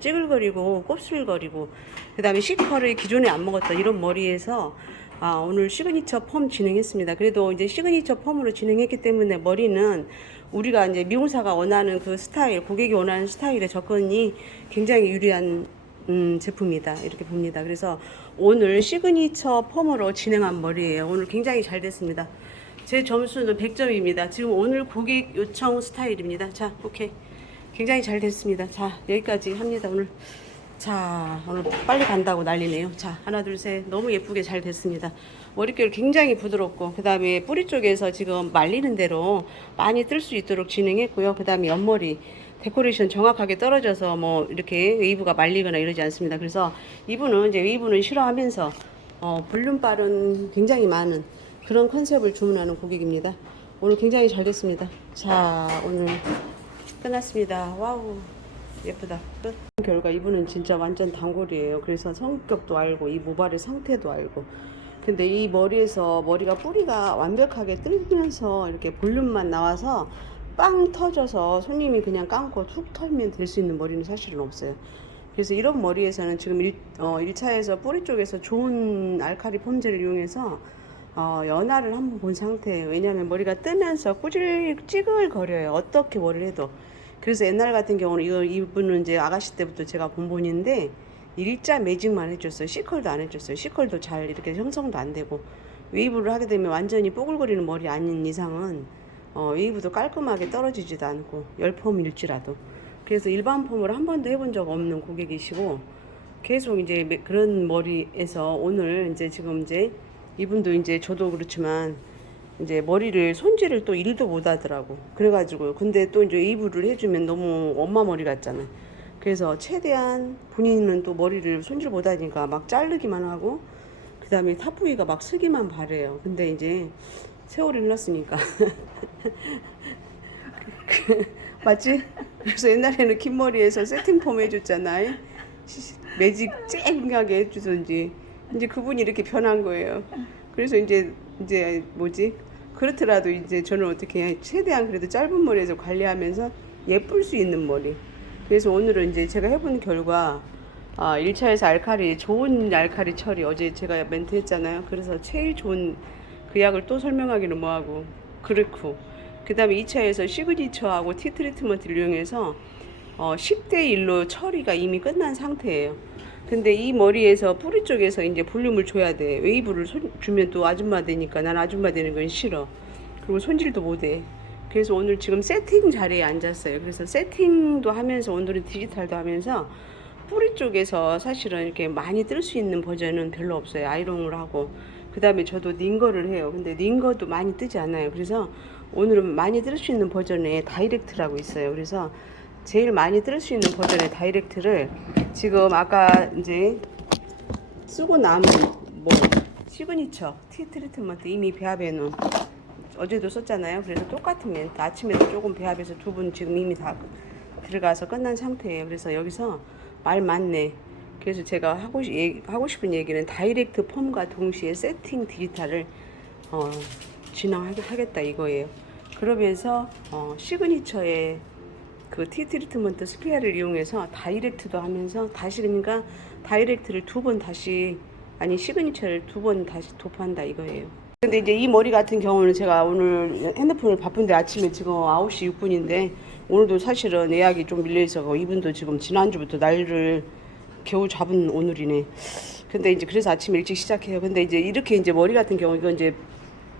찌글거리고 곱슬거리고 그 다음에 시컬을 기존에 안 먹었던 이런 머리에서 아, 오늘 시그니처 펌 진행했습니다. 그래도 이제 시그니처 펌으로 진행했기 때문에 머리는 우리가 이제 미용사가 원하는 그 스타일, 고객이 원하는 스타일의 접근이 굉장히 유리한 음, 제품이다 이렇게 봅니다. 그래서 오늘 시그니처 펌으로 진행한 머리예요. 오늘 굉장히 잘 됐습니다. 제 점수는 100점입니다. 지금 오늘 고객 요청 스타일입니다. 자, 오케이. 굉장히 잘 됐습니다. 자, 여기까지 합니다. 오늘. 자, 오늘 빨리 간다고 난리네요. 자, 하나, 둘, 셋. 너무 예쁘게 잘 됐습니다. 머릿결 굉장히 부드럽고, 그 다음에 뿌리 쪽에서 지금 말리는 대로 많이 뜰 수 있도록 진행했고요. 그 다음에 옆머리. 데코레이션 정확하게 떨어져서 뭐 이렇게 웨이브가 말리거나 이러지 않습니다. 그래서 이분은 이제 웨이브는 싫어하면서 어, 볼륨 빠른 굉장히 많은 그런 컨셉을 주문하는 고객입니다. 오늘 굉장히 잘 됐습니다. 자, 오늘 끝났습니다. 와우. 예쁘다. 끝. 결과 이분은 진짜 완전 단골이에요. 그래서 성격도 알고 이 모발의 상태도 알고. 근데 이 머리에서 머리가 뿌리가 완벽하게 뜰면서 이렇게 볼륨만 나와서 빵 터져서 손님이 그냥 감고 툭 털면 될 수 있는 머리는 사실은 없어요. 그래서 이런 머리에서는 지금 일, 어, 1차에서 뿌리 쪽에서 좋은 알카리 폼젤을 이용해서 어, 연화를 한번 본 상태예요. 왜냐하면 머리가 뜨면서 꾸질 찌글거려요. 어떻게 머리를 해도. 그래서 옛날 같은 경우는 이거 이분은 이제 아가씨 때부터 제가 본 분인데 일자 매직만 해줬어요. 시컬도 안 해줬어요. 시컬도 잘 이렇게 형성도 안 되고 웨이브를 하게 되면 완전히 뽀글거리는 머리 아닌 이상은 어, 웨이브도 깔끔하게 떨어지지도 않고 열폼일지라도 그래서 일반 폼을 한 번도 해본 적 없는 고객이시고 계속 이제 매- 그런 머리에서 오늘 이제 지금 이제 이분도 이제 저도 그렇지만 이제 머리를 손질을 또 일도 못 하더라고. 그래가지고 근데 또 이제 웨이브를 해주면 너무 엄마 머리 같잖아. 그래서 최대한 본인은 또 머리를 손질 못 하니까 막 자르기만 하고 그 다음에 탑부위가 막 쓰기만 바래요. 근데 이제 세월이 흘렀으니까 맞지? 그래서 옛날에는 긴 머리에서 세팅 폼 해줬잖아. 시- 매직 쨍하게 해주던지 이제 그분이 이렇게 변한 거예요. 그래서 이제 이제 뭐지? 그렇더라도 이제 저는 어떻게 해? 최대한 그래도 짧은 머리에서 관리하면서 예쁠 수 있는 머리. 그래서 오늘은 이제 제가 해본 결과 아, 1차에서 알칼리 좋은 알칼리 처리 어제 제가 멘트 했잖아요. 그래서 제일 좋은 그 약을 또 설명하기는 뭐하고 그렇고 그 다음에 2차에서 시그니처하고 티 트리트먼트를 이용해서 어, 10대 1로 처리가 이미 끝난 상태예요. 근데 이 머리에서 뿌리 쪽에서 이제 볼륨을 줘야 돼. 웨이브를 손- 주면 또 아줌마 되니까 난 아줌마 되는 건 싫어. 그리고 손질도 못 해. 그래서 오늘 지금 세팅 자리에 앉았어요. 그래서 세팅도 하면서 오늘은 디지털도 하면서 뿌리 쪽에서 사실은 이렇게 많이 뜰 수 있는 버전은 별로 없어요. 아이롱을 하고. 그 다음에 저도 닝거를 해요. 근데 닝거도 많이 뜨지 않아요. 그래서 오늘은 많이 뜰 수 있는 버전에 다이렉트라고 있어요. 그래서 제일 많이 뜰 수 있는 버전의 다이렉트를 지금 아까 이제 쓰고 남은 뭐 시그니처 티 트리트먼트 이미 배합해 놓은 어제도 썼잖아요. 그래서 똑같은 멘트 아침에도 조금 배합해서 두 분 지금 이미 다 들어가서 끝난 상태예요. 그래서 여기서 말 많네. 그래서 제가 하고, 싶- 얘기- 하고 싶은 얘기는 다이렉트 폼과 동시에 세팅 디지털을 어, 진행하겠다 이거예요. 그러면서 어, 시그니처의 그 티 트리트먼트 스페어를 이용해서 다이렉트도 하면서 다시 그러니까 다이렉트를 두 번 다시 아니 시그니처를 두 번 다시 도포한다 이거예요. 근데 이제 이 머리 같은 경우는 제가 오늘 핸드폰을 바쁜데 아침에 지금 9시 6분인데 오늘도 사실은 예약이 좀 밀려 있어서 이분도 지금 지난주부터 날을 겨우 잡은 오늘이네. 근데 이제 그래서 아침 일찍 시작해요. 근데 이제 이렇게 이제 머리 같은 경우 이건 이제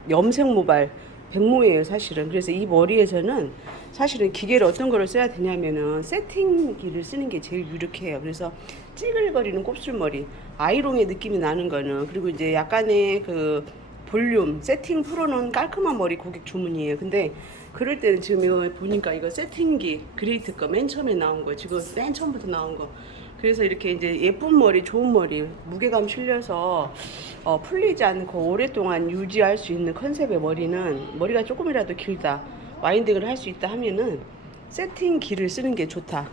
염색 모발 백모예요 사실은 그래서 이 머리에서는 사실은 기계를 어떤 거를 써야 되냐면은 세팅기를 쓰는 게 제일 유력해요. 그래서 찌글거리는 곱슬머리 아이롱의 느낌이 나는 거는 그리고 이제 약간의 그 볼륨 세팅 풀어놓은 깔끔한 머리 고객 주문이에요. 근데 그럴 때는 지금 이거 보니까 이거 세팅기 그레이트 거 맨 처음에 나온 거 지금 맨 처음부터 나온 거. 그래서 이렇게 이제 예쁜 머리, 좋은 머리, 무게감 실려서 어, 풀리지 않고 오랫동안 유지할 수 있는 컨셉의 머리는 머리가 조금이라도 길다, 와인딩을 할 수 있다 하면은 세팅기를 쓰는 게 좋다.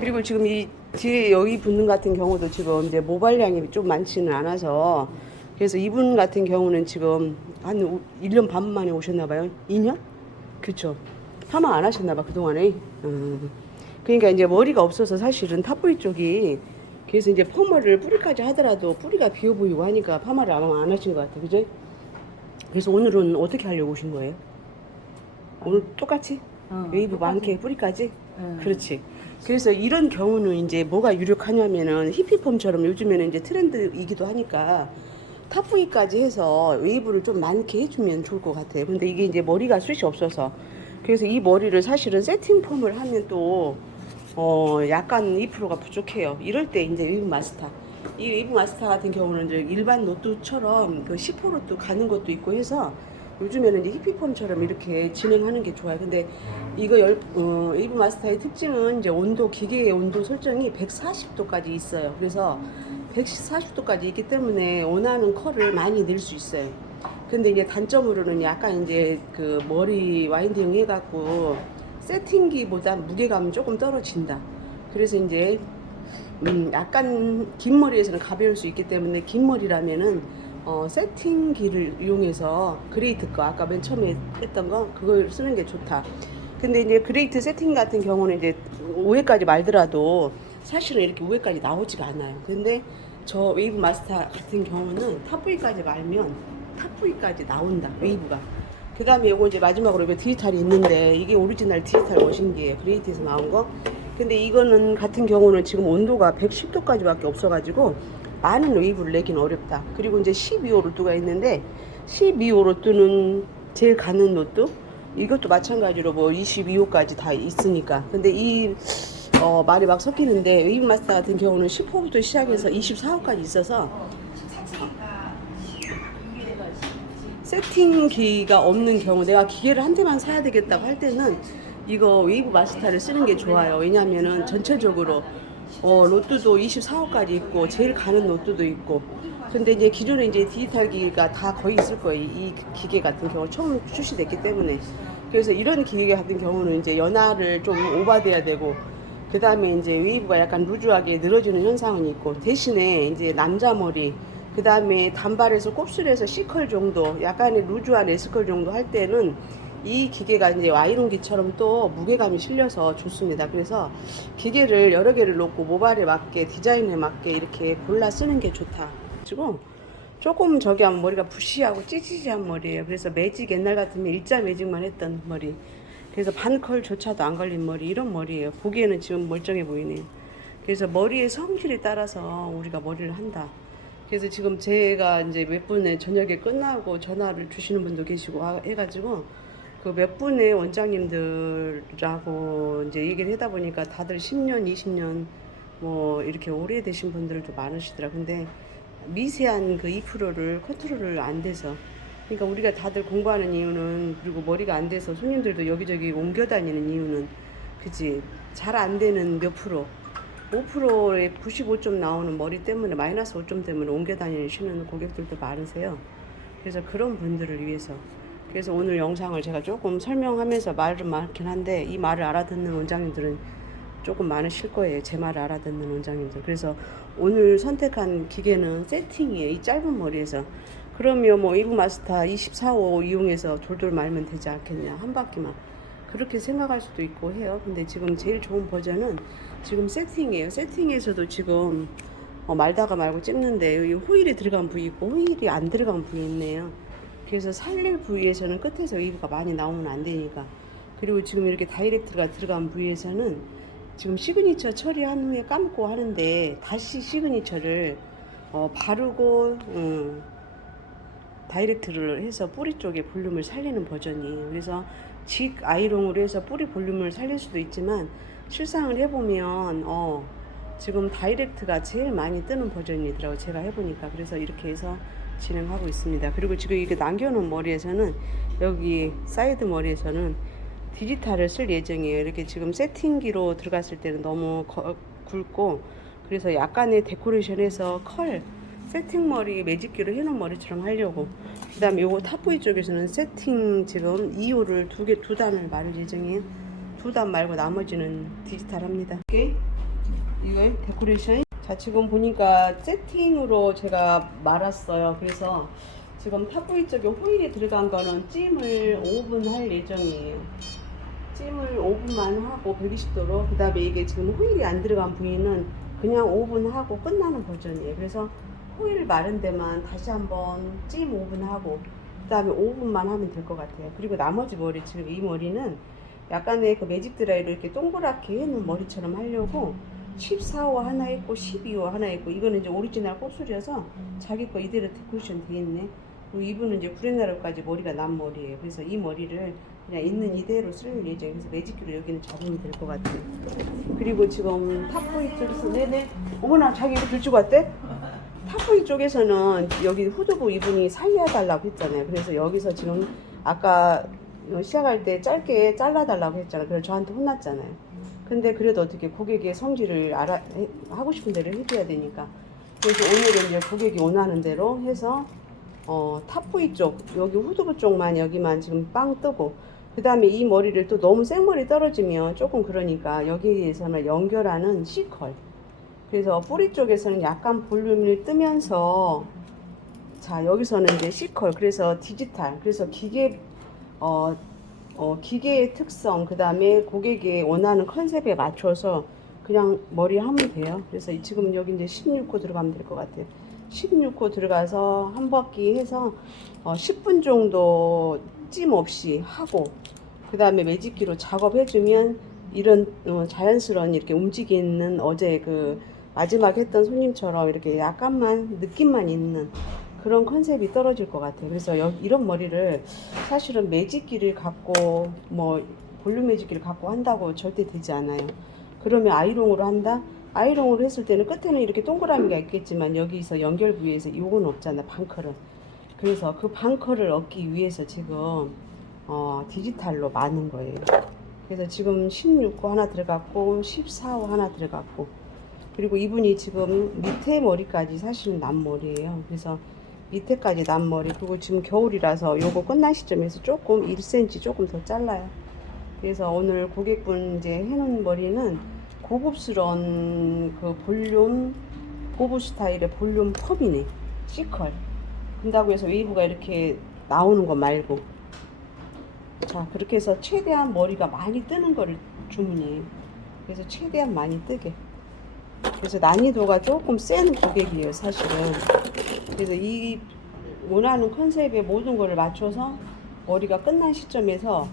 그리고 지금 이 뒤에 여기 붙는 같은 경우도 지금 이제 모발량이 좀 많지는 않아서 그래서 이분 같은 경우는 지금 한 오- 1년 반 만에 오셨나 봐요. 2년? 그쵸. 파마 안 하셨나 봐, 그동안에. 음. 그러니까 이제 머리가 없어서 사실은 탑부위 쪽이 그래서 이제 퍼머를 뿌리까지 하더라도 뿌리가 비어 보이고 하니까 파마를 아마 안 하신 것 같아, 그죠? 그래서 오늘은 어떻게 하려고 오신 거예요? 오늘 똑같이 어, 웨이브 똑같이. 많게 뿌리까지? 응. 그렇지. 그래서 이런 경우는 이제 뭐가 유력하냐면은 히피펌처럼 요즘에는 이제 트렌드이기도 하니까 탑부위까지 해서 웨이브를 좀 많게 해주면 좋을 것 같아요. 근데 이게 이제 머리가 숱이 없어서 그래서 이 머리를 사실은 세팅 펌을 하면 또 어, 약간 2%가 부족해요. 이럴 때 이제 웨이브 마스터. 이 웨이브 마스터 같은 경우는 이제 일반 노트처럼 그 10% 로또 가는 것도 있고 해서 요즘에는 히피펌처럼 이렇게 진행하는 게 좋아요. 근데 이거 열, 어, 웨이브 마스터의 특징은 이제 온도, 기계의 온도 설정이 140도까지 있어요. 그래서 140도까지 있기 때문에 원하는 컬을 많이 낼 수 있어요. 근데 이제 단점으로는 약간 이제 그 머리 와인딩 해갖고 세팅기보다 무게감이 조금 떨어진다. 그래서 이제 음, 약간 긴 머리에서는 가벼울 수 있기 때문에 긴 머리라면은 어, 세팅기를 이용해서 그레이트 거 아까 맨 처음에 했던 거 그걸 쓰는 게 좋다. 근데 이제 그레이트 세팅 같은 경우는 이제 5회까지 말더라도 사실은 이렇게 5회까지 나오지가 않아요. 근데 저 웨이브 마스터 같은 경우는 탑부위까지 말면 탑부위까지 나온다. 웨이브가. 그 다음에 요거 이제 마지막으로 이거 디지털이 있는데 이게 오리지널 디지털 머신기예요. 그레이트에서 나온 거. 근데 이거는 같은 경우는 지금 온도가 110도까지밖에 없어가지고 많은 웨이브를 내긴 어렵다. 그리고 이제 12호 로또가 있는데 12호 로또는 제일 가는 로또 이것도 마찬가지로 뭐 22호까지 다 있으니까. 근데 이 어, 말이 막 섞이는데 웨이브 마스터 같은 경우는 10호부터 시작해서 24호까지 있어서 세팅기가 없는 경우 내가 기계를 한 대만 사야 되겠다고 할 때는 이거 웨이브 마스터를 쓰는 게 좋아요. 왜냐면은 전체적으로 어, 로또도 24호까지 있고 제일 가는 로또도 있고 근데 이제 기존에 이제 디지털 기기가 다 거의 있을 거예요. 이 기계 같은 경우 처음 출시됐기 때문에 그래서 이런 기계 같은 경우는 이제 연화를 좀 오버돼야 되고 그 다음에 이제 웨이브가 약간 루즈하게 늘어지는 현상은 있고 대신에 이제 남자 머리 그 다음에 단발에서 곱슬에서 C컬 정도 약간의 루즈한 S컬 정도 할 때는 이 기계가 이제 와이롱기처럼 또 무게감이 실려서 좋습니다. 그래서 기계를 여러 개를 놓고 모발에 맞게 디자인에 맞게 이렇게 골라 쓰는 게 좋다. 그리고 조금 저기 하면 머리가 부시하고 찌찌지한 머리예요. 그래서 매직 옛날 같으면 일자 매직만 했던 머리. 그래서 반컬조차도 안 걸린 머리 이런 머리예요. 보기에는 지금 멀쩡해 보이네요. 그래서 머리의 성질에 따라서 우리가 머리를 한다. 그래서 지금 제가 이제 몇 분에 저녁에 끝나고 전화를 주시는 분도 계시고 하- 해가지고 그 몇 분의 원장님들하고 이제 얘기를 하다 보니까 다들 10년, 20년 뭐 이렇게 오래되신 분들도 많으시더라. 근데 미세한 그 2%를 컨트롤을 안 돼서 그러니까 우리가 다들 공부하는 이유는 그리고 머리가 안 돼서 손님들도 여기저기 옮겨 다니는 이유는 그지 잘 안 되는 몇 프로 5%에 95점 나오는 머리 때문에 마이너스 5점 때문에 옮겨 다니시는 고객들도 많으세요. 그래서 그런 분들을 위해서 그래서 오늘 영상을 제가 조금 설명하면서 말은 많긴 한데 이 말을 알아듣는 원장님들은 조금 많으실 거예요. 제 말을 알아듣는 원장님들. 그래서 오늘 선택한 기계는 세팅이에요. 이 짧은 머리에서. 그러면 뭐 이브 마스터 24호 이용해서 돌돌 말면 되지 않겠냐. 한 바퀴만. 그렇게 생각할 수도 있고 해요. 근데 지금 제일 좋은 버전은 지금 세팅이에요. 세팅에서도 지금 어, 말다가 말고 찍는데 여기 호일이 들어간 부위 있고 호일이 안 들어간 부위 있네요. 그래서 살릴 부위에서는 끝에서 웨이브가 많이 나오면 안 되니까. 그리고 지금 이렇게 다이렉트가 들어간 부위에서는 지금 시그니처 처리한 후에 감고 하는데 다시 시그니처를 어, 바르고 음, 다이렉트를 해서 뿌리 쪽에 볼륨을 살리는 버전이에요. 그래서 직 아이롱으로 해서 뿌리 볼륨을 살릴 수도 있지만 실상을 해보면 어, 지금 다이렉트가 제일 많이 뜨는 버전이더라고 제가 해보니까 그래서 이렇게 해서 진행하고 있습니다. 그리고 지금 이게 남겨놓은 머리에서는 여기 사이드 머리에서는 디지털을 쓸 예정이에요. 이렇게 지금 세팅기로 들어갔을 때는 너무 거- 굵고 그래서 약간의 데코레이션해서 컬 세팅 머리 매직기로 해놓은 머리처럼 하려고 그 다음에 요거 탑부위 쪽에서는 세팅 지금 2호를 두 개 두 단을 마를 예정이에요. 두 단 말고 나머지는 디지털 합니다. 오케이. 이거 데코레이션. 자 지금 보니까 세팅으로 제가 말았어요. 그래서 지금 탑부위 쪽에 호일이 들어간 거는 찜을 5분 할 예정이에요. 찜을 5분만 하고 120도로 그 다음에 이게 지금 호일이 안 들어간 부위는 그냥 5분 하고 끝나는 버전이에요. 그래서 호일 마른 데만 다시 한번 찜 5분 하고 그 다음에 5분만 하면 될 것 같아요. 그리고 나머지 머리 지금 이 머리는 약간의 그 매직 드라이로 이렇게 동그랗게 해놓은 머리처럼 하려고 14호 하나 있고 12호 하나 있고 이거는 이제 오리지널 곱슬이어서 자기 거 이대로 데코레이션 돼 있네. 그리고 이분은 이제 구레나루까지 머리가 난 머리예요. 그래서 이 머리를 그냥 있는 이대로 쓸 예정이어서 매직기로 여기는 잡으면 될 것 같아요. 그리고 지금 탑보이 쪽에서 네네 어머나 자기 이거 들고 왔대? 탑보이 쪽에서는 여기 후드부 이분이 살려달라고 했잖아요. 그래서 여기서 지금 아까 시작할 때 짧게 잘라달라고 했잖아요. 그래서 저한테 혼났잖아요. 근데 그래도 어떻게 고객의 성질을 알아 해- 하고 싶은 대로 해줘야 되니까. 그래서 오늘은 이제 고객이 원하는 대로 해서 어, 탑부위 쪽 여기 후두부 쪽만 여기만 지금 빵 뜨고 그 다음에 이 머리를 또 너무 생머리 떨어지면 조금 그러니까 여기에서는 연결하는 C컬. 그래서 뿌리 쪽에서는 약간 볼륨을 뜨면서 자 여기서는 이제 C컬. 그래서 디지털. 그래서 기계 어, 어, 기계의 특성 그 다음에 고객이 원하는 컨셉에 맞춰서 그냥 머리 하면 돼요. 그래서 이- 지금 여기 이제 16호 들어가면 될 것 같아요. 16호 들어가서 한 바퀴 해서 어, 10분 정도 찜 없이 하고 그 다음에 매직기로 작업해주면 이런 어, 자연스러운 이렇게 움직이는 어제 그 마지막 했던 손님처럼 이렇게 약간만 느낌만 있는 그런 컨셉이 떨어질 것 같아요. 그래서 여, 이런 머리를 사실은 매직기를 갖고 뭐 볼륨 매직기를 갖고 한다고 절대 되지 않아요. 그러면 아이롱으로 한다? 아이롱으로 했을 때는 끝에는 이렇게 동그라미가 있겠지만 여기서 연결 부위에서 요건 없잖아 방컬은. 그래서 그 방컬을 얻기 위해서 지금 어, 디지털로 많은 거예요. 그래서 지금 16호 하나 들어갔고 14호 하나 들어갔고 그리고 이분이 지금 밑에 머리까지 사실은 난 머리예요. 그래서 밑에까지 난 머리 그리고 지금 겨울이라서 요거 끝난 시점에서 조금 1cm 조금 더 잘라요. 그래서 오늘 고객분 이제 해놓은 머리는 고급스러운 그 볼륨 고부 스타일의 볼륨 펌이네. C컬. 근다고 해서 웨이브가 이렇게 나오는 거 말고. 자 그렇게 해서 최대한 머리가 많이 뜨는 거를 주문해요 그래서 최대한 많이 뜨게. 그래서 난이도가 조금 센 고객이에요 사실은 그래서 이 원하는 컨셉에 모든 거를 맞춰서 머리가 끝난 시점에서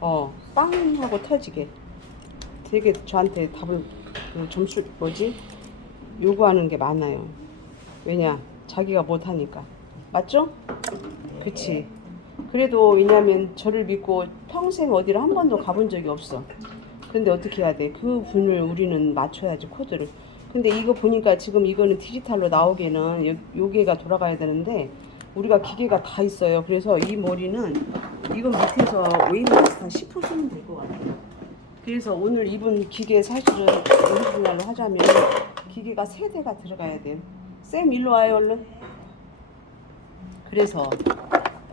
어 빵 하고 터지게 되게 저한테 답을 그 점수 뭐지 요구하는 게 많아요. 왜냐 자기가 못하니까 맞죠? 그치. 그래도 왜냐면 저를 믿고 평생 어디를 한 번도 가본 적이 없어. 근데 어떻게 해야 돼? 그 분을 우리는 맞춰야지 코드를. 근데 이거 보니까 지금 이거는 디지털로 나오기에는 요, 요게가 돌아가야 되는데 우리가 기계가 다 있어요. 그래서 이 머리는 이거 밑에서 다10% 쓰면 될 것 같아요. 그래서 오늘 입은 기계 사실은 오리지널로 하자면 기계가 세 대가 들어가야 돼요. 쌤 일로 와요 얼른. 그래서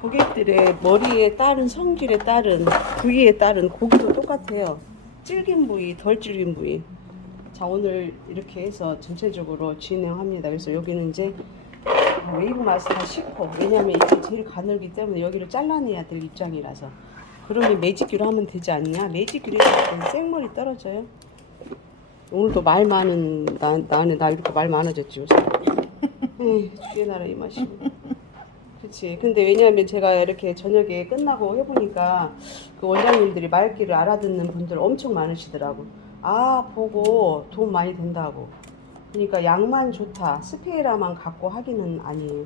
고객들의 머리에 따른 성질에 따른 부위에 따른 고기도 똑같아요. 질긴 부위, 덜 질긴 부위. 자 오늘 이렇게 해서 전체적으로 진행합니다. 그래서 여기는 이제 웨이브 마스터 10호 왜냐면 이게 제일 가늘기 때문에 여기를 잘라내야 될 입장이라서 그러면 매직기로 하면 되지 않냐? 매직기로 생머리 떨어져요. 오늘도 말 많은 나, 나는 나 이렇게 말 많아졌지 요새. 에이 주의 나라 이 맛이. 그치. 근데 왜냐하면 제가 이렇게 저녁에 끝나고 해보니까 그 원장님들이 말귀를 알아듣는 분들 엄청 많으시더라고. 아 보고 돈 많이 된다고. 그러니까 양만 좋다. 스페이라만 갖고 하기는 아니에요.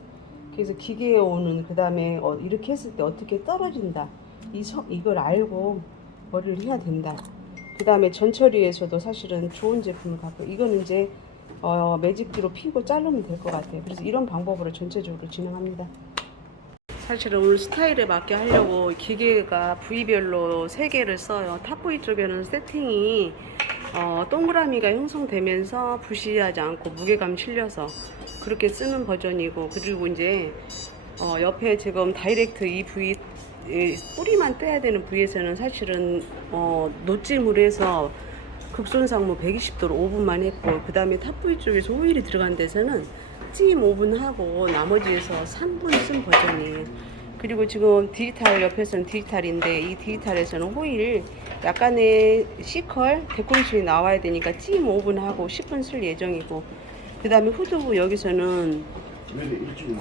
그래서 기계에 오는 그 다음에 어, 이렇게 했을 때 어떻게 떨어진다. 이 성, 이걸 알고 머리를 해야 된다. 그 다음에 전처리에서도 사실은 좋은 제품을 갖고 이거는 이제 어, 매직기로 피고 자르면 될 것 같아요. 그래서 이런 방법으로 전체적으로 진행합니다. 사실은 오늘 스타일에 맞게 하려고 기계가 부위별로 세 개를 써요. 탑 부위 쪽에는 세팅이 어, 동그라미가 형성되면서 부시하지 않고 무게감 실려서 그렇게 쓰는 버전이고 그리고 이제 어, 옆에 지금 다이렉트 이 부위 이 뿌리만 떼야 되는 부위에서는 사실은 어, 노찜을 해서 극손상무 120도로 5분만 했고 그 다음에 탑 부위 쪽에서 오일이 들어간 데서는 찜 5분 하고 나머지에서 3분 쓴 버전이에요. 그리고 지금 디지털 옆에서는 디지털인데 이 디지털에서는 호일 약간의 C컬 데코레이션이 나와야 되니까 찜 5분 하고 10분 쓸 예정이고 그 다음에 후두부 여기서는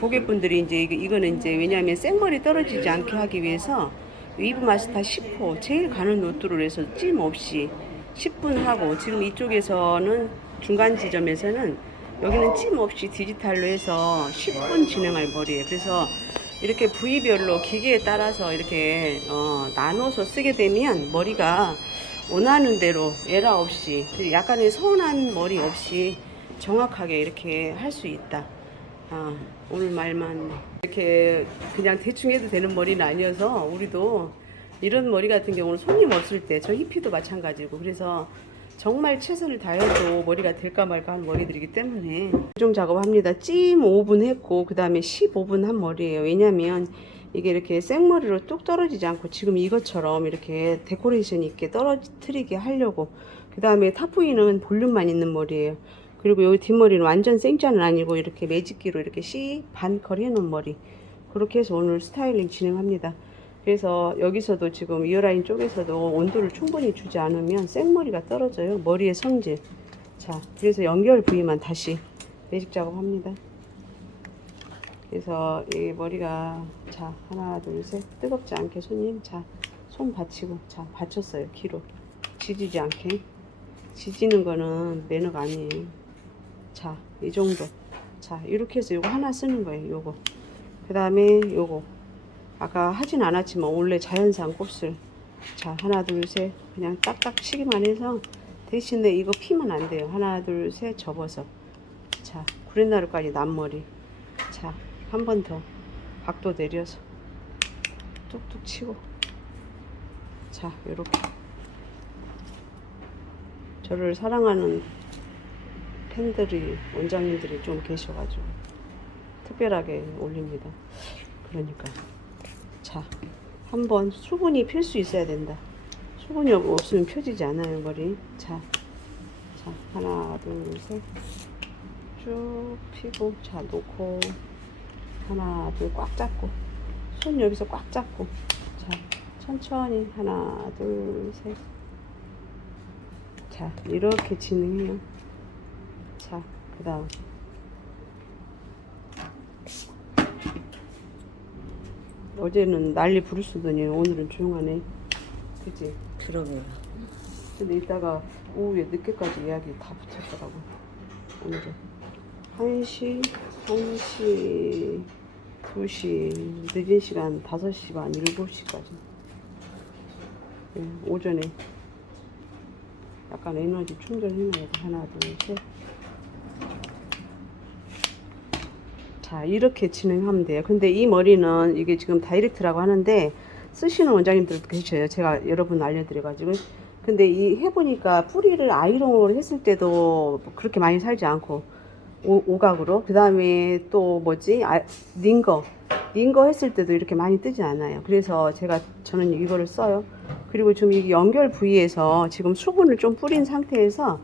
고객분들이 이제 이거, 이거는 이제 왜냐하면 생머리 떨어지지 않게 하기 위해서 위브 마스터 10호 제일 가는 노트로 해서 찜 없이 10분 하고 지금 이쪽에서는 중간 지점에서는 여기는 찜 없이 디지털로 해서 10분 진행할 머리예요. 그래서 이렇게 부위별로 기계에 따라서 이렇게 어, 나눠서 쓰게 되면 머리가 원하는 대로 에러 없이 약간의 서운한 머리 없이 정확하게 이렇게 할 수 있다. 아, 오늘 말만 이렇게 그냥 대충 해도 되는 머리는 아니어서 우리도 이런 머리 같은 경우는 손님 없을 때 저 히피도 마찬가지고 그래서 정말 최선을 다해도 머리가 될까 말까 하는 머리들이기 때문에 조정 작업합니다. 찜 5분 했고 그 다음에 15분 한 머리예요. 왜냐면 이게 이렇게 생머리로 뚝 떨어지지 않고 지금 이것처럼 이렇게 데코레이션 있게 떨어뜨리게 하려고 그 다음에 타프이는 볼륨만 있는 머리예요. 그리고 여기 뒷머리는 완전 생짜는 아니고 이렇게 매직기로 이렇게 C 반컬 해놓은 머리 그렇게 해서 오늘 스타일링 진행합니다. 그래서 여기서도 지금 이어라인 쪽에서도 온도를 충분히 주지 않으면 생머리가 떨어져요. 머리의 성질. 자, 그래서 연결 부위만 다시 매직 작업합니다. 그래서 이 머리가 자 하나 둘 셋 뜨겁지 않게 손님 자손 받치고 자 받쳤어요 키로 지지지 않게 지지는 거는 매너가 아니에요. 자, 이 정도. 자, 이렇게 해서 요거 하나 쓰는 거예요. 요거. 그 다음에 요거. 아까 하진 않았지만 원래 자연산 곱슬. 자, 하나, 둘, 셋. 그냥 딱딱 치기만 해서 대신에 이거 피면 안 돼요. 하나, 둘, 셋 접어서. 자, 구렛나루까지 남머리. 자, 한 번 더. 각도 내려서. 뚝뚝 치고. 자, 요렇게. 저를 사랑하는 팬들이 원장님들이 좀 계셔가지고 특별하게 올립니다. 그러니까 자 한번 수분이 필 수 있어야 된다. 수분이 없- 없으면 펴지지 않아요 머리. 자, 자 하나 둘 셋 쭉 피고 자 놓고 하나 둘 꽉 잡고 손 여기서 꽉 잡고 자 천천히 하나 둘 셋. 자 이렇게 진행해요. 자, 그 다음. 어제는 난리 부르시더니 오늘은 조용하네. 그치? 그러게요. 근데 이따가 오후에 늦게까지 이야기 다 붙였더라고. 오늘은. 1시, 3시, 2시, 늦은 시간 5시 반, 7시까지. 예, 오전에 약간 에너지 충전해놔야 돼. 하나, 둘, 셋. 자, 이렇게 진행하면 돼요. 근데 이 머리는 이게 지금 다이렉트라고 하는데 쓰시는 원장님들도 계셔요. 제가 여러분 알려드려 가지고. 근데 이 해보니까 뿌리를 아이롱으로 했을 때도 그렇게 많이 살지 않고 오, 오각으로. 그 다음에 또 뭐지? 아, 닌거. 닌거 했을 때도 이렇게 많이 뜨지 않아요. 그래서 제가 저는 이거를 써요. 그리고 지금 이 연결 부위에서 지금 수분을 좀 뿌린 상태에서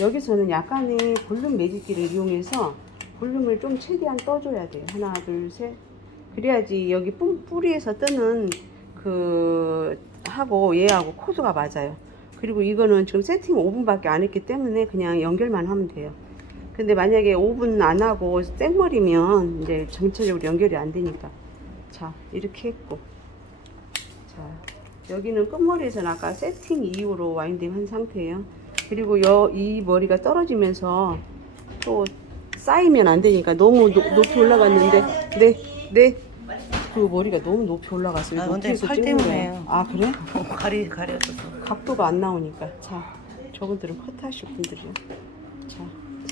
여기서는 약간의 볼륨 매직기를 이용해서 볼륨을 좀 최대한 떠줘야 돼요. 하나, 둘, 셋. 그래야지 여기 뿌, 뿌리에서 뜨는 그 하고 얘하고 코드가 맞아요. 그리고 이거는 지금 세팅 5분밖에 안 했기 때문에 그냥 연결만 하면 돼요. 근데 만약에 5분 안 하고 생머리면 이제 전체적으로 연결이 안 되니까. 자, 이렇게 했고. 자, 여기는 끝머리에서는 아까 세팅 이후로 와인딩 한 상태예요. 그리고 여, 이 머리가 떨어지면서 또 쌓이면 안 되니까 너무 노- 높이 올라갔는데 네, 네. 그 머리가 너무 높이 올라갔어요. 아, 해서 팔 찍는. 거예요? 아 그래? 가리 가려져서. 각도가 안 나오니까. 자, 저분들은 커트하실 분들이요. 자,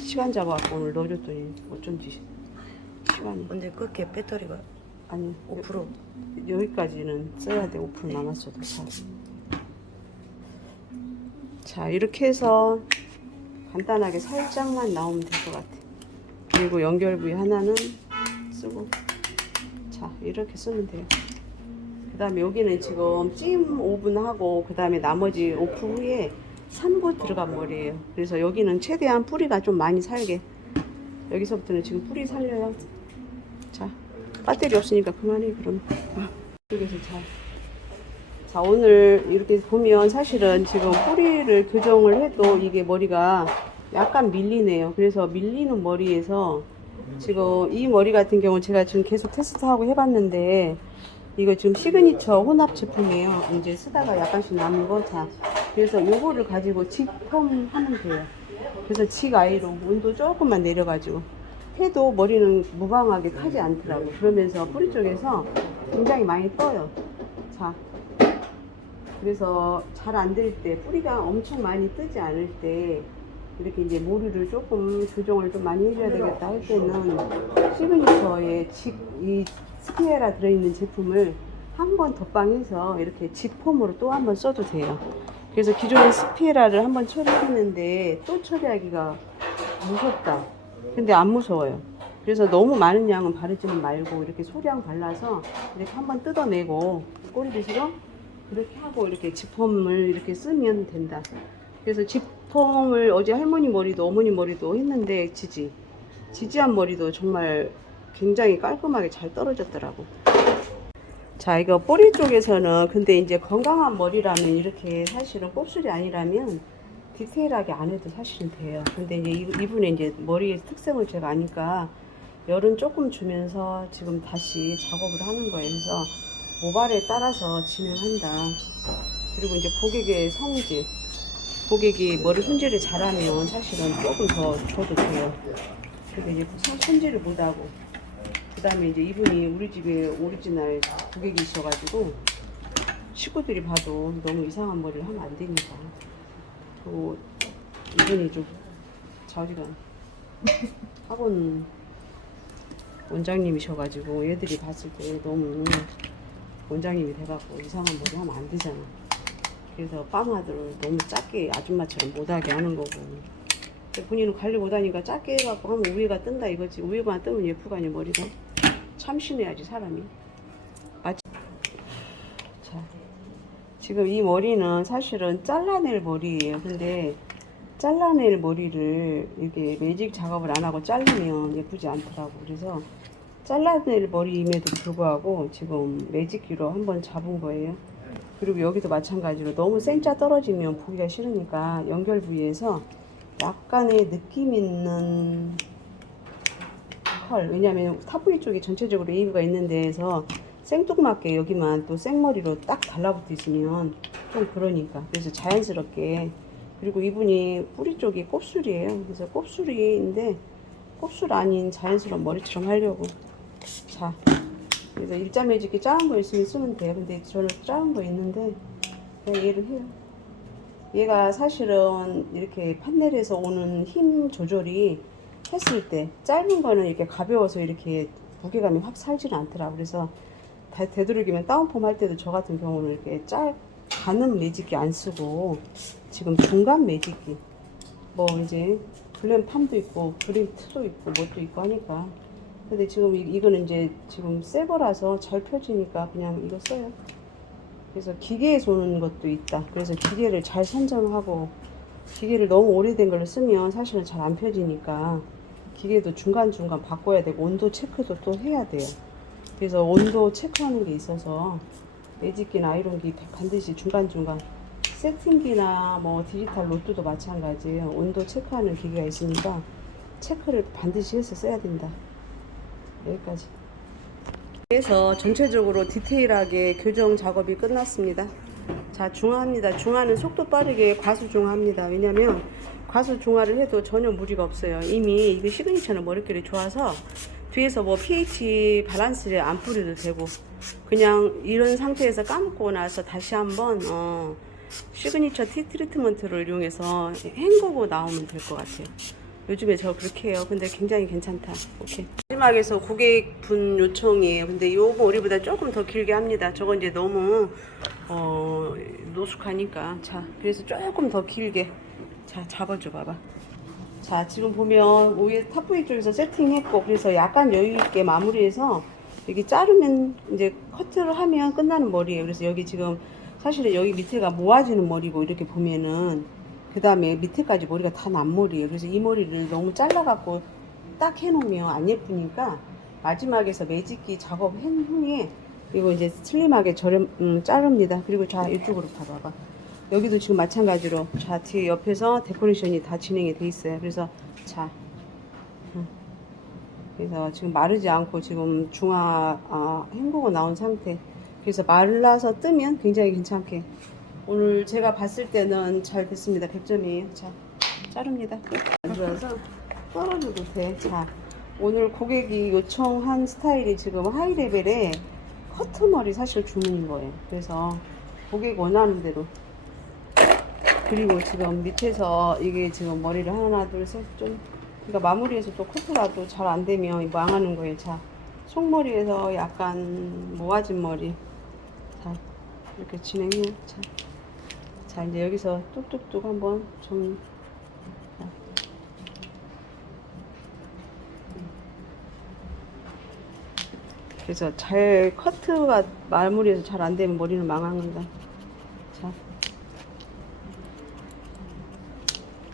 시간 잡아갖고 오늘 넣어줬더니 어쩐지 시간이 근데 그렇게 배터리가 아니 5%. 여기까지는 써야 돼. 5% 남았어도. 자. 자, 이렇게 해서 간단하게 살짝만 나오면 될 것 같아. 그리고 연결 부위 하나는 쓰고. 자, 이렇게 쓰면 돼요. 그 다음에 여기는 지금 찜 5분 하고, 그 다음에 나머지 오프 후에 3부 들어간 머리예요. 그래서 여기는 최대한 뿌리가 좀 많이 살게. 여기서부터는 지금 뿌리 살려요. 자, 배터리 없으니까 그만해, 그럼. 어, 이쪽에서 자. 자, 오늘 이렇게 보면 사실은 지금 뿌리를 교정을 해도 이게 머리가 약간 밀리네요. 그래서 밀리는 머리에서 지금 이 머리 같은 경우 제가 지금 계속 테스트하고 해봤는데 이거 지금 시그니처 혼합 제품이에요. 이제 쓰다가 약간씩 남은 거. 자, 그래서 요거를 가지고 직펌 하면 돼요. 그래서 직 아이로 온도 조금만 내려가지고 해도 머리는 무방하게 타지 않더라고. 그러면서 뿌리 쪽에서 굉장히 많이 떠요. 자, 그래서 잘 안 될 때 뿌리가 엄청 많이 뜨지 않을 때 이렇게 이제 머리를 조금 교정을 좀 많이 해줘야 되겠다 할 때는 시그니처에 직, 이 스피에라 들어있는 제품을 한 번 덧방해서 이렇게 직폼으로 또 한 번 써도 돼요. 그래서 기존의 스피에라를 한 번 처리했는데 또 처리하기가 무섭다. 근데 안 무서워요. 그래서 너무 많은 양은 바르지는 말고 이렇게 소량 발라서 이렇게 한번 뜯어내고 꼬리 드시고 이렇게 하고 이렇게 지펌을 이렇게 쓰면 된다. 그래서 지펌을 어제 할머니 머리도 어머니 머리도 했는데 지지 지지한 머리도 정말 굉장히 깔끔하게 잘 떨어졌더라고. 자 이거 뿌리 쪽에서는 근데 이제 건강한 머리라면 이렇게 사실은 곱슬이 아니라면 디테일하게 안 해도 사실은 돼요. 근데 이제 이- 이분의 이제 머리의 특성을 제가 아니까 열은 조금 주면서 지금 다시 작업을 하는 거예요. 그래서 모발에 따라서 진행한다. 그리고 이제 고객의 성질, 고객이 머리 손질을 잘하면 사실은 조금 더 줘도 돼요. 근데 이제 손- 손질을 못하고 그 다음에 이제 이분이 우리 집에 오리지널 고객이셔가지고 식구들이 봐도 너무 이상한 머리를 하면 안 되니까 그리고 이분이 좀 자기가 학원 원장님이셔가지고 얘들이 봤을 때 너무 원장님이 돼갖고 이상한 머리 하면 안 되잖아 그래서 파마들을 너무 작게 아줌마처럼 못하게 하는 거고. 본인은 관리 못하니까 작게 해갖고 하면 우위가 뜬다 이거지. 우위가 뜨면 예쁘가 아니 머리가? 참신해야지 사람이. 맞지? 자 지금 이 머리는 사실은 잘라낼 머리예요. 근데 잘라낼 머리를 이렇게 매직 작업을 안 하고 자르면 예쁘지 않더라고. 그래서 잘라낼 머리임에도 불구하고 지금 매직기로 한번 잡은 거예요 그리고 여기도 마찬가지로 너무 생짜 떨어지면 보기가 싫으니까 연결 부위에서 약간의 느낌 있는 컬 왜냐면 탑 부위 쪽에 전체적으로 웨이브가 있는 데에서 생뚱맞게 여기만 또 생머리로 딱 달라붙어 있으면 좀 그러니까. 그래서 자연스럽게. 그리고 이분이 뿌리 쪽이 곱슬이에요. 그래서 곱슬이인데 곱슬 아닌 자연스러운 머리처럼 하려고. 자 그래서 일자 매직기 작은 거 있으면 쓰면 돼요 근데 저는 작은 거 있는데 그냥 얘를 해요 얘가 사실은 이렇게 판넬에서 오는 힘 조절이 했을 때 짧은 거는 이렇게 가벼워서 이렇게 무게감이 확 살지는 않더라. 그래서 다 되도록이면 다운펌 할 때도 저 같은 경우는 이렇게 짧 가는 매직기 안 쓰고 지금 중간 매직기 뭐 이제 블렌 팜도 있고 브림 트도 있고 뭣도 있고 하니까 근데 지금 이, 이거는 이제 지금 새 거라서 잘 펴지니까 그냥 이거 써요. 그래서 기계에서 오는 것도 있다. 그래서 기계를 잘 선정하고 기계를 너무 오래된 걸 쓰면 사실은 잘 안 펴지니까 기계도 중간중간 바꿔야 되고 온도 체크도 또 해야 돼요. 그래서 온도 체크하는 게 있어서 매직기나 아이론기 반드시 중간중간 세팅기나 뭐 디지털 로또도 마찬가지예요. 온도 체크하는 기계가 있으니까 체크를 반드시 해서 써야 된다. 여기까지. 그래서 전체적으로 디테일하게 교정 작업이 끝났습니다. 자, 중화합니다. 중화는 속도 빠르게 과수 중화합니다. 왜냐면 과수 중화를 해도 전혀 무리가 없어요. 이미 이거 시그니처는 머릿결이 좋아서 뒤에서 뭐 pH 밸런스를 안 뿌려도 되고 그냥 이런 상태에서 감고 나서 다시 한번 어, 시그니처 티 트리트먼트를 이용해서 헹구고 나오면 될 것 같아요. 요즘에 저 그렇게 해요. 근데 굉장히 괜찮다. 오케이. 마지막에서 고객분 요청이에요. 근데 요 머리보다 조금 더 길게 합니다. 저거 이제 너무 어, 노숙하니까. 자, 그래서 조금 더 길게. 자, 잡아줘 봐봐. 자, 지금 보면 위에 탑부위 쪽에서 세팅했고, 그래서 약간 여유 있게 마무리해서 여기 자르면 이제 커트를 하면 끝나는 머리예요. 그래서 여기 지금 사실은 여기 밑에가 모아지는 머리고 이렇게 보면은 그 다음에 밑에까지 머리가 다 남머리예요. 그래서 이 머리를 너무 잘라갖고 딱 해놓으면 안 예쁘니까 마지막에서 매직기 작업한 후에 이거 이제 슬림하게 저렴 음, 자릅니다. 그리고 자 이쪽으로 봐봐봐. 여기도 지금 마찬가지로 자 뒤에 옆에서 데코레이션이 다 진행이 돼 있어요. 그래서 자 음. 그래서 지금 마르지 않고 지금 중화 아, 헹구고 나온 상태. 그래서 말라서 뜨면 굉장히 괜찮게. 오늘 제가 봤을 때는 잘 됐습니다. 100점이에요. 자, 자릅니다. 끝. 안 좋아서 떨어져도 돼. 자, 오늘 고객이 요청한 스타일이 지금 하이 레벨에 커트머리 사실 주문인 거예요. 그래서 고객 원하는 대로. 그리고 지금 밑에서 이게 지금 머리를 하나, 둘, 셋, 좀. 그러니까 마무리해서 또 커트라도 잘안 되면 망하는 거예요. 자, 속머리에서 약간 모아진 머리. 자, 이렇게 진행해요. 자. 자, 이제 여기서 뚝뚝뚝 한번 좀. 자. 그래서 잘 커트가 마무리해서 잘 안 되면 머리는 망합니다. 자.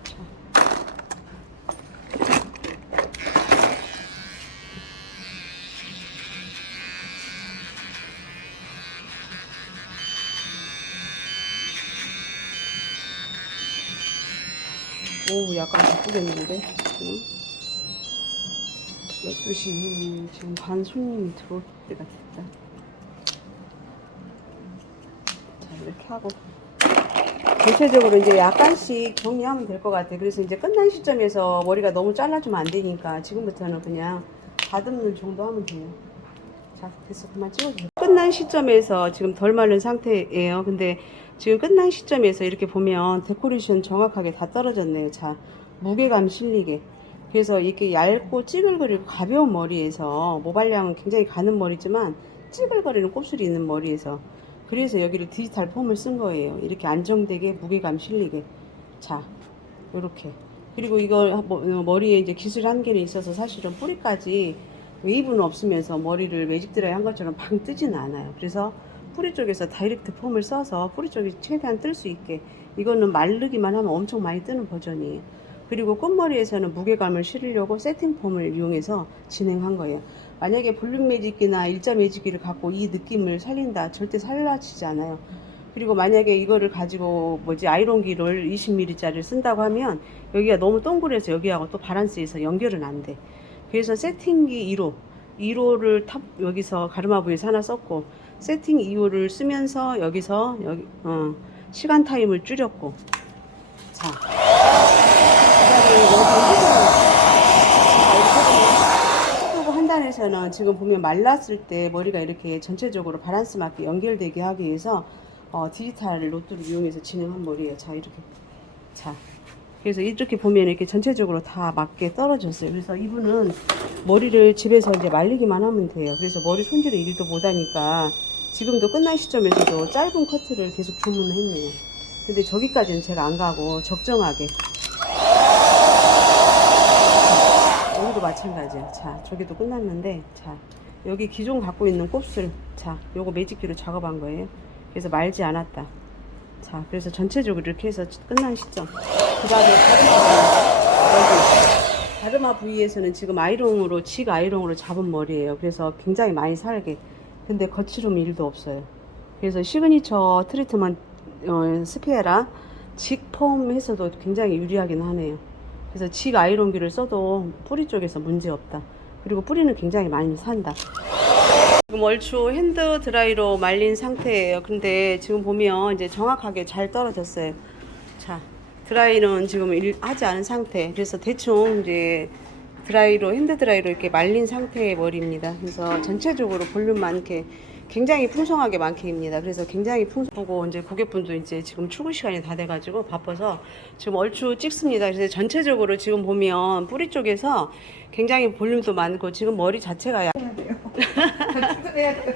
자. 오, 약간 바쁘겠는데, 지금. 12시, 지금 반 손님이 들어올 때가 됐다. 자, 이렇게 하고. 전체적으로 이제 약간씩 정리하면 될 것 같아. 그래서 이제 끝난 시점에서 머리가 너무 잘라주면 안 되니까 지금부터는 그냥 다듬는 정도 하면 돼요. 자, 됐어. 그만 찍어주세요. 끝난 시점에서 지금 덜 마른 상태예요. 근데 지금 끝난 시점에서 이렇게 보면 데코레이션 정확하게 다 떨어졌네요. 자, 무게감 실리게. 그래서 이렇게 얇고 찌글거리고 가벼운 머리에서 모발량은 굉장히 가는 머리지만 찌글거리는 곱슬이 있는 머리에서 그래서 여기를 디지털 폼을 쓴 거예요. 이렇게 안정되게 무게감 실리게. 자, 요렇게. 그리고 이걸 뭐- 어, 머리에 이제 기술 한계는 있어서 사실은 뿌리까지 웨이브는 없으면서 머리를 매직 드라이 한 것처럼 방 뜨지는 않아요. 그래서 뿌리 쪽에서 다이렉트 폼을 써서 뿌리 쪽이 최대한 뜰 수 있게 이거는 마르기만 하면 엄청 많이 뜨는 버전이에요. 그리고 끝머리에서는 무게감을 실으려고 세팅 폼을 이용해서 진행한 거예요. 만약에 볼륨 매직기나 일자 매직기를 갖고 이 느낌을 살린다 절대 살라지지 않아요. 그리고 만약에 이거를 가지고 뭐지 아이론기를 20mm짜리를 쓴다고 하면 여기가 너무 동그래서 여기하고 또 바란스에서 연결은 안 돼. 그래서 세팅기 2호, 2호를 탑 여기서 가르마 부위에서 하나 썼고 세팅 2호를 쓰면서 여기서 여기 어, 시간 타임을 줄였고 자 한단에서는 지금 보면 말랐을 때 머리가 이렇게 전체적으로 바란스 맞게 연결되게 하기 위해서 어, 디지털 로트를 이용해서 진행한 머리예요. 자 이렇게 자 그래서 이렇게 보면 이렇게 전체적으로 다 맞게 떨어졌어요. 그래서 이분은 머리를 집에서 이제 말리기만 하면 돼요. 그래서 머리 손질을 일도 못하니까 지금도 끝난 시점에서도 짧은 커트를 계속 주문했네요. 근데 저기까지는 제가 안 가고 적정하게 여기도 마찬가지야. 자, 저기도 끝났는데, 자, 여기 기존 갖고 있는 곱슬, 자, 요거 매직기로 작업한 거예요. 그래서 말지 않았다. 자, 그래서 전체적으로 이렇게 해서 끝난 시점. 그 다음에 가르마, 여기, 가르마 부위에서는 지금 아이롱으로, 직 아이롱으로 잡은 머리예요. 그래서 굉장히 많이 살게. 근데 거칠음 일도 없어요. 그래서 시그니처 트리트먼트, 어, 스피에라, 직폼 해서도 굉장히 유리하긴 하네요. 그래서 직 아이론기를 써도 뿌리 쪽에서 문제 없다. 그리고 뿌리는 굉장히 많이 산다. 지금 얼추 핸드 드라이로 말린 상태예요. 근데 지금 보면 이제 정확하게 잘 떨어졌어요. 자, 드라이는 지금 일, 하지 않은 상태. 그래서 대충 이제 드라이로 핸드 드라이로 이렇게 말린 상태의 머리입니다. 그래서 전체적으로 볼륨 많게 굉장히 풍성하게 많게입니다. 그래서 굉장히 풍성하고 이제 고객분도 이제 지금 출근 시간이 다 돼가지고 바빠서 지금 얼추 찍습니다. 그래서 전체적으로 지금 보면 뿌리 쪽에서 굉장히 볼륨도 많고 지금 머리 자체가 약- 출근해야 돼요.